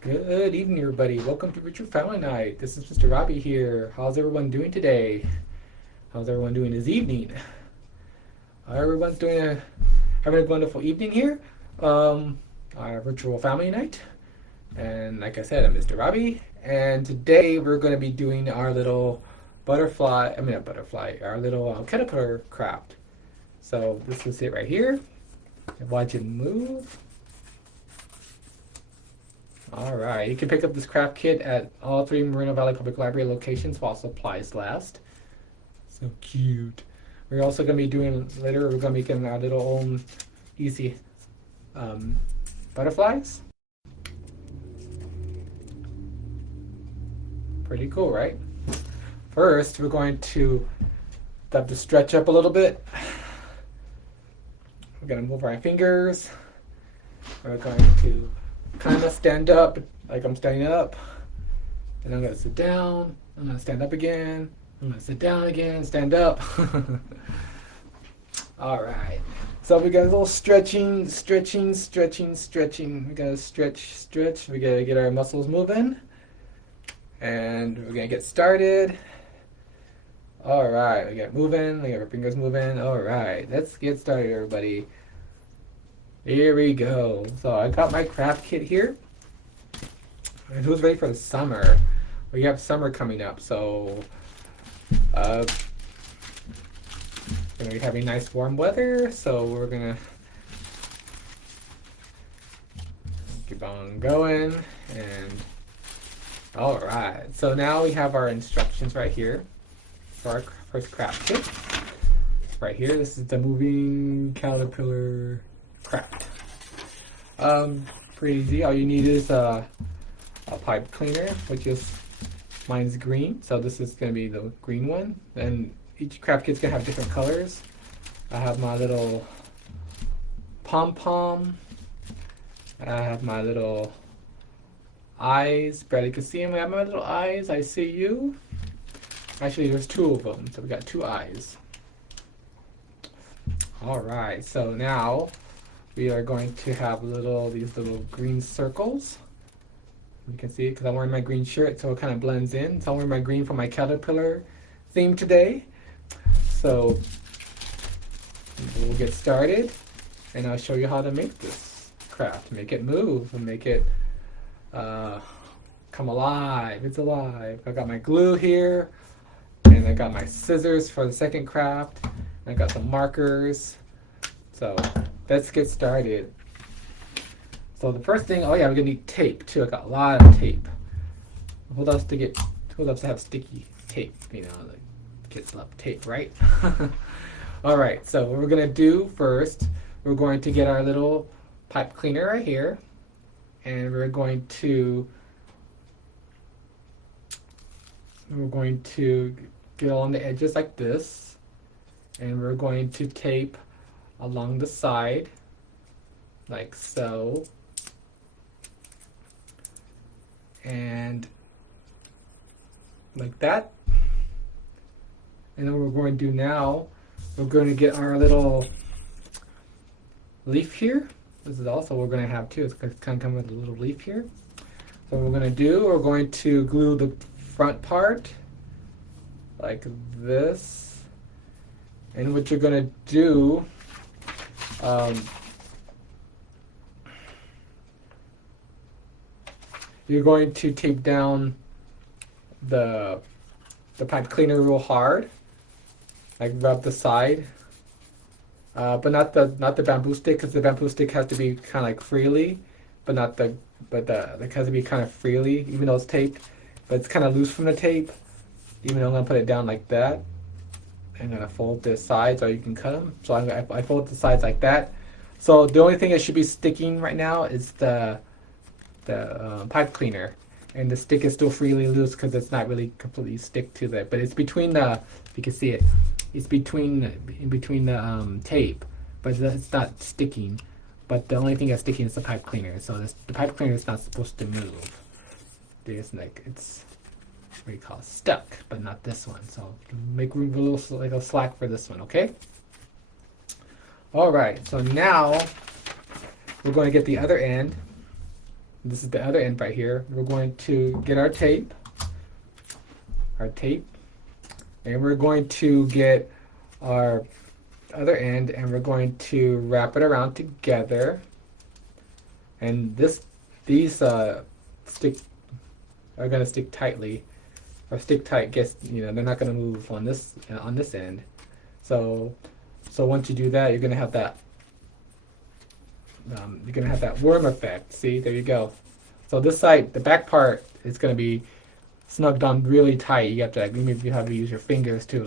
Good evening, everybody. Welcome to Richard Family Night. This is Mr. Robbie here. How's everyone doing today? How's everyone doing this evening? Everyone's having a wonderful evening here. Our virtual family night. And like I said, I'm Mr. Robbie. And today we're going to be doing our little our little caterpillar craft. So this is it right here. Watch it move. Alright, you can pick up this craft kit at all three Moreno Valley Public Library locations while supplies last. So cute. We're also going to be doing, later we're going to be getting our little own easy butterflies. Pretty cool, right? First, we're going to have to stretch up a little bit. We're going to move our fingers. We're going to kind of stand up like I'm standing up, and I'm going to sit down. I'm going to stand up again. I'm going to sit down again, stand up. All right. So we got a little stretching. We got to stretch. We got to get our muscles moving, and we're going to get started. All right. We got moving. We got our fingers moving. All right. Let's get started, everybody. Here we go. So I got my craft kit here. And who's ready for the summer? We have summer coming up, so gonna be having nice warm weather. So we're gonna keep on going. And all right. So now we have our instructions right here for our first craft kit. Right here. This is the moving caterpillar craft. Pretty easy. All you need is a pipe cleaner, which is mine's green, so this is going to be the green one. And each craft kit's going to have different colors. I have my little pom-pom. I have my little eyes. Barely can see them. I have my little eyes. I see you. Actually, there's two of them, so we got two eyes. All right, so now we are going to have these little green circles. You can see it because I'm wearing my green shirt, so it kind of blends in. So I'm wearing my green for my caterpillar theme today. So we'll get started, and I'll show you how to make this craft. Make it move and make it come alive. It's alive. I got my glue here, and I got my scissors for the second craft. And I got some markers. So let's get started. So the first thing, we're gonna need tape too. I got a lot of tape. Who loves to have sticky tape? You know, like kids love tape, right? All right. So what we're gonna do first, we're going to get our little pipe cleaner right here, and we're going to get along the edges like this, and we're going to tape along the side like so, and like that. And then what we're going to do now, we're going to get our little leaf here. This is also what we're going to have too. It's going to kind of come with a little leaf here. So what we're going to do, we're going to glue the front part like this. And what you're going to do, you're going to tape down the pipe cleaner real hard, like rub the side, but not the bamboo stick, because the bamboo stick has to be kind of like freely, but it has to be kind of freely, even though it's taped, but it's kind of loose from the tape. Even though I'm gonna put it down like that, I'm gonna fold the sides, or you can cut them. So I fold the sides like that. So the only thing that should be sticking right now is the pipe cleaner, and the stick is still freely loose because it's not really completely stick to that. But it's between if you can see it, it's in between the tape, but it's not sticking. But the only thing that's sticking is the pipe cleaner. So the pipe cleaner is not supposed to move. It's what you call it, stuck, but not this one. So make room a little, like a slack for this one, okay? All right, so now we're going to get the other end This is the other end right here. We're going to get our tape, and we're going to get our other end, and we're going to wrap it around together. And these stick are going to stick tightly, or stick tight. Guess they're not going to move on this end. So once you do that, you're going to have that. You're going to have that worm effect. See, there you go. So this side, the back part, is going to be snugged on really tight. You have to maybe you have to use your fingers to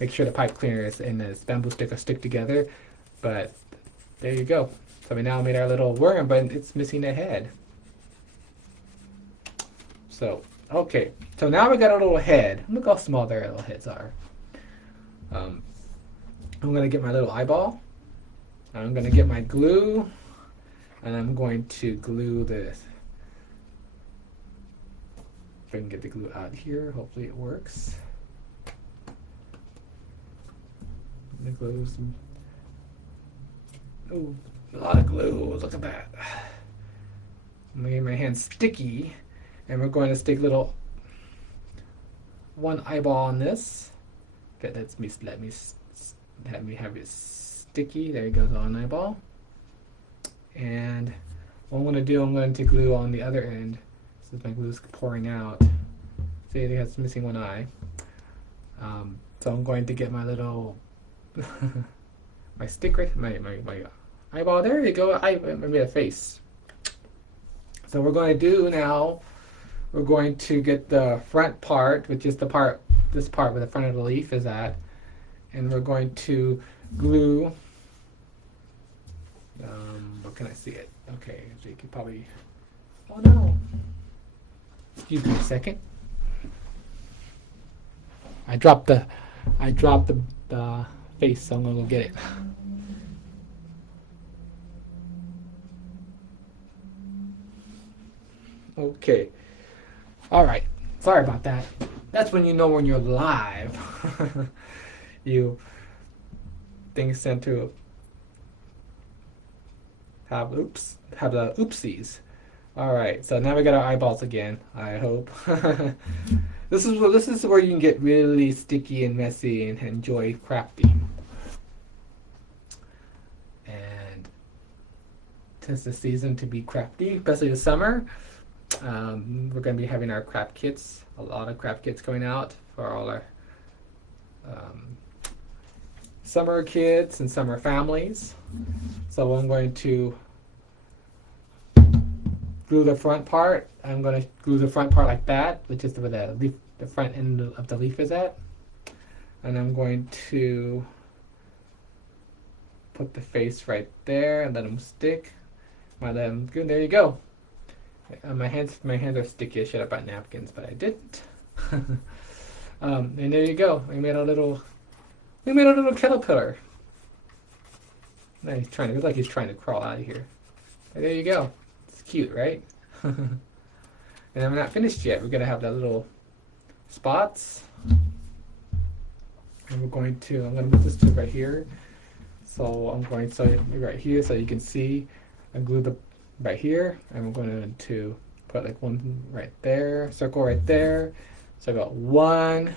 make sure the pipe cleaner and this bamboo stick stick together. But there you go. So we now made our little worm, but it's missing a head. So okay, so now we got a little head. Look how small their little heads are. I'm gonna get my little eyeball. I'm going to get my glue, and I'm going to glue this. If I can get the glue out here, hopefully it works. The glue's, oh, a lot of glue, look at that. I'm going to get my hand sticky, and we're going to stick one eyeball on this. Okay, let me have it sticky. There goes on eyeball. And what I'm going to do, I'm going to glue on the other end. Since my glue is pouring out. See, it's missing one eye. So I'm going to get my little my stick right, my eyeball. There you go. I made a face. So we're going to do now. We're going to get the front part, which is this part where the front of the leaf is at, and we're going to glue. What can I see it? Okay, so you can probably. Oh no! Excuse me a second. I dropped the face, so I'm gonna go get it. Okay. All right. Sorry about that. That's when you know when you're live. Things tend to have the oopsies. All right. So now we got our eyeballs again. I hope. This is where you can get really sticky and messy and enjoy crafting. And tis the season to be crafty, especially the summer. We're going to be having our craft kits, a lot of craft kits going out for all our summer kids and summer families. So I'm going to glue the front part. I'm going to glue the front part like that, which is where the front end of the leaf is at. And I'm going to put the face right there and let them stick. Good. There you go. My hands are sticky. I should have brought napkins, but I didn't. And there you go. We made a little caterpillar. Now looks like he's trying to crawl out of here. And there you go. It's cute, right? And I'm not finished yet. We're gonna have that little spots. And I'm gonna put this to right here. So right here so you can see. I glued the right here, and we're going to put like one right there, circle right there. So I got one.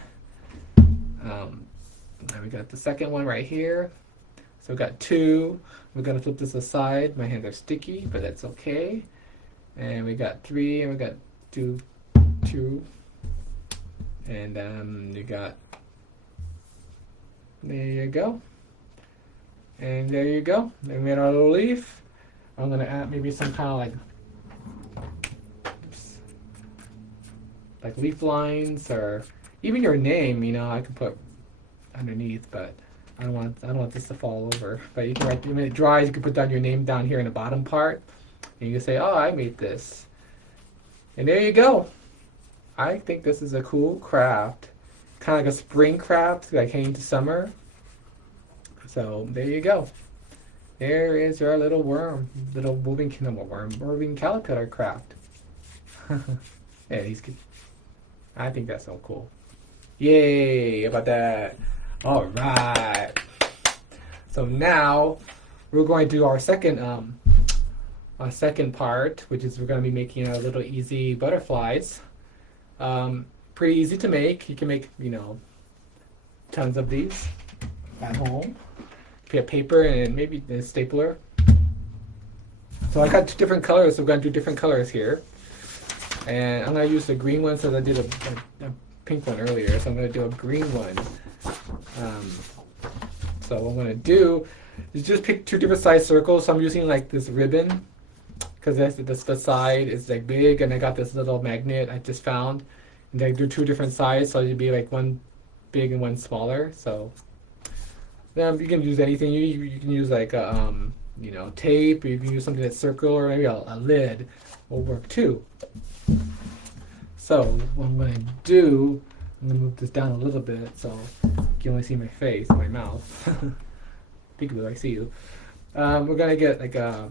Now we got the second one right here. So we got two. We're gonna flip this aside. My hands are sticky, but that's okay. And we got three, and we got two, and you got. There you go. And there you go. We made our little leaf. I'm gonna add maybe some kind of like leaf lines, or even your name. I could put underneath, but I don't want this to fall over. But you can write when it dries. You can put down your name down here in the bottom part, and you can say, "Oh, I made this." And there you go. I think this is a cool craft, kind of like a spring craft that came to summer. So there you go. There is your little moving caterpillar craft. Yeah, he's good. I think that's so cool. Yay about that. All right. So now we're going to do our second second part, which is we're going to be making a little easy butterflies. Pretty easy to make. You can make, tons of these at home. If you have paper and maybe a stapler. So I got 2 different colors, so we're going to do different colors here. And I'm going to use the green one since I did a pink one earlier, so I'm going to do a green one. So what I'm going to do is just pick 2 different size circles. So I'm using like this ribbon because the side is like big, and I got this little magnet I just found. And they do 2 different sizes, so it'd be like one big and one smaller. So then you can use anything. You can use like a, tape. You can use something that's circular, or maybe a lid will work too. So what I'm going to do, I'm going to move this down a little bit so you can only see my face, my mouth. Peekaboo, I see you. We're going to get like a,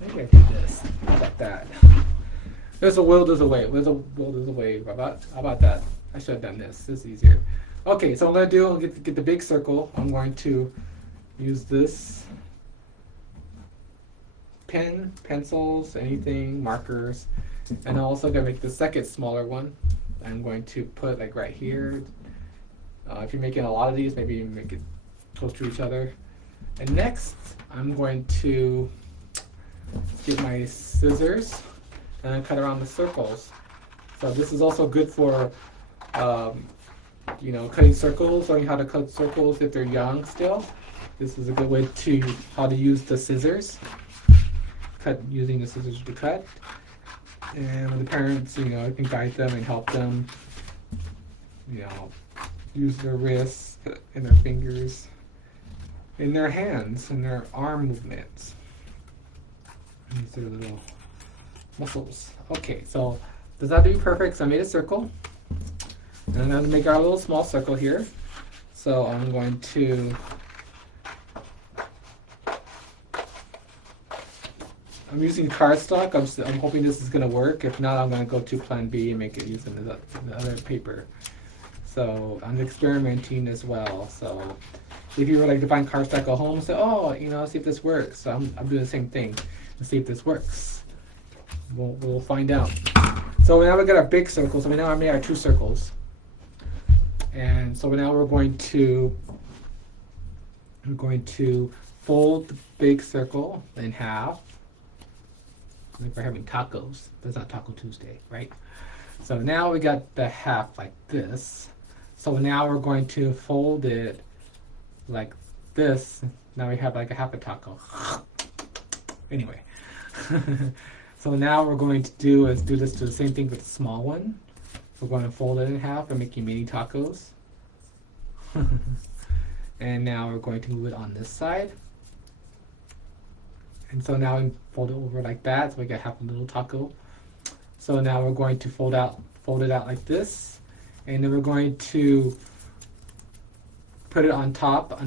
maybe I do this. How about that? There's a will, there's a way. There's a will, there's a way. How about that? I should have done this. This is easier. Okay, so I'm going to do, I'll get the big circle. I'm going to use this pen, pencils, anything, markers. And I'm also going to make the second smaller one. I'm going to put like right here. If you're making a lot of these, maybe you make it close to each other. And next, I'm going to get my scissors and then cut around the circles. So this is also good for, cutting circles, learning how to cut circles if they're young still. This is a good way to how to use the scissors. Using the scissors to cut. And the parents, you can guide them and help them, use their wrists and their fingers, and their hands and their arm movements. These are little muscles. Okay, so does that have to be perfect? So I made a circle. And I'm going to make our little small circle here. So I'm going to I'm using cardstock. I'm hoping this is going to work. If not, I'm going to go to plan B and make it using the other paper. So I'm experimenting as well. So if you were like to find cardstock at home, say, see if this works. So I'm doing the same thing and see if this works. We'll find out. So now we got our big circle. So now I made our 2 circles. And so now we're going to fold the big circle in half. Like we're having tacos. That's not Taco Tuesday, right? So now we got the half like this. So now we're going to fold it like this. Now we have like a half a taco. Anyway. So now we're going to do the same thing with the small one. We're going to fold it in half and making mini tacos. And now we're going to move it on this side. And so now we fold it over like that, so we get half a little taco. So now we're going to fold it out like this, and then we're going to put it on top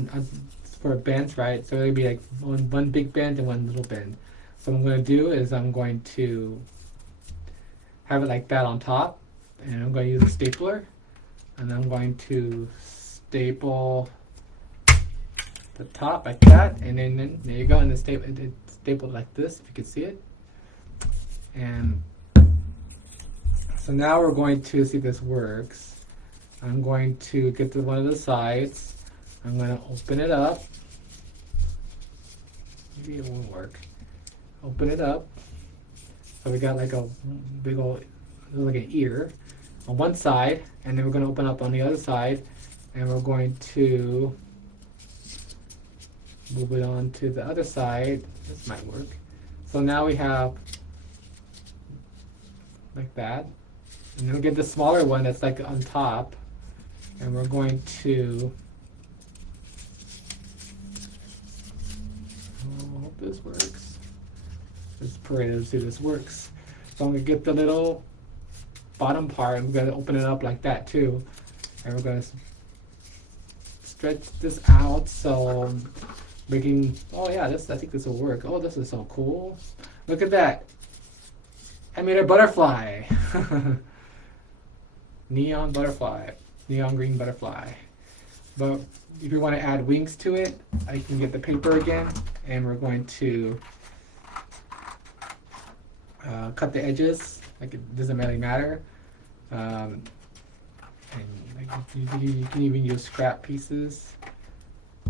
for a bend, right? So it'll be like one big bend and one little bend. So what I'm going to do is I'm going to have it like that on top, and I'm going to use a stapler, and I'm going to staple the top like that, and then there you go, and the stapled like this, if you can see it. And so now we're going to see if this works. I'm going to get to one of the sides. I'm going to open it up. Maybe it won't work. Open it up. So we got like a big old, like an ear on one side, and then we're going to open up on the other side, and we're going to move it on to the other side. This might work. So now we have like that. And then we'll get the smaller one that's like on top. And we're going to, I hope this works. Let's pray to see if this works. So I'm going to get the little bottom part, and we're going to open it up like that too. And we're going to stretch this out so making, I think this will work. Oh, this is so cool. Look at that. I made a butterfly. Neon butterfly. Neon green butterfly. But if you want to add wings to it, I can get the paper again, and we're going to cut the edges, like it doesn't really matter. And like you can even use scrap pieces.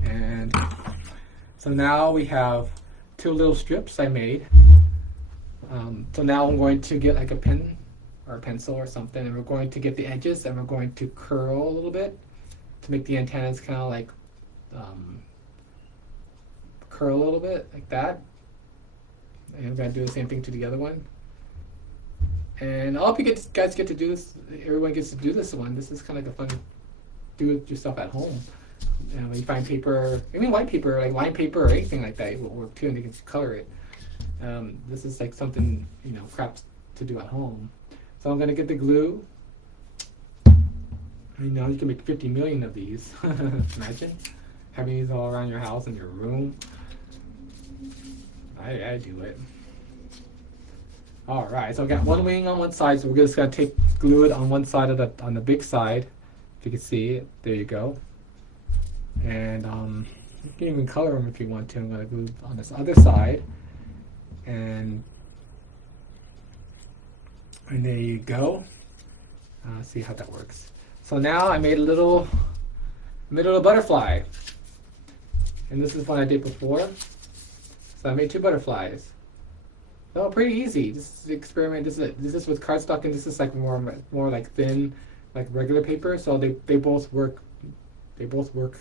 And so now we have 2 little strips I made. So now I'm going to get like a pen or a pencil or something, and we're going to get the edges and we're going to curl a little bit to make the antennas kind of like curl a little bit like that. And I'm going to do the same thing to the other one. And I hope you guys get to do this. Everyone gets to do this one. This is kind of like a fun do it yourself at home. When you find paper, even white paper, like line paper or anything like that, it will work too, and you can color it. This is like something, crap to do at home. So I'm going to get the glue. You can make 50 million of these. Imagine having these all around your house and your room. I do it. All right, so I've got one wing on one side, so we're just going to glue it on one side on the big side. If you can see it, there you go. And you can even color them if you want to. I'm going to glue on this other side. And there you go. See how that works. So now I made a little butterfly. And this is what I did before. So I made 2 butterflies. Oh, pretty easy. This is an experiment. This is with cardstock, and this is like more like thin, like regular paper. So they both work. They both work.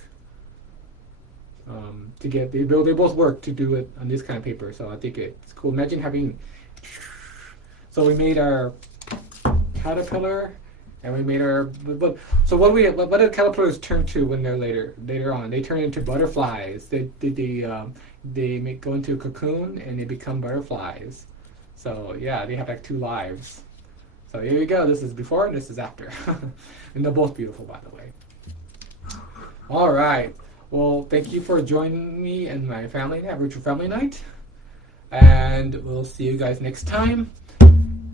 They both work to do it on this kind of paper. So I think it's cool. Imagine having. So we made our caterpillar, and we made our. So what do caterpillars turn to when they're later on? They turn into butterflies. They go into a cocoon and they become butterflies. So yeah, they have like 2 lives. So here you go. This is before and this is after, and they're both beautiful, by the way. All right. Well, thank you for joining me and my family night, virtual family night, and we'll see you guys next time.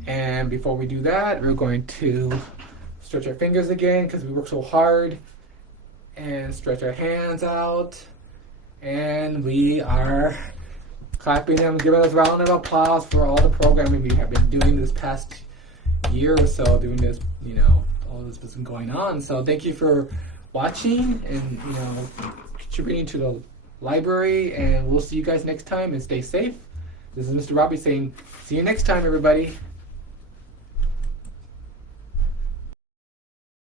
And before we do that, we're going to stretch our fingers again because we work so hard, and stretch our hands out. And we are clapping them, giving us a round of applause for all the programming we have been doing this past year or so, doing this, all this has been going on. So thank you for watching and, contributing to the library, and we'll see you guys next time, and stay safe. This is Mr. Robbie saying, see you next time, everybody.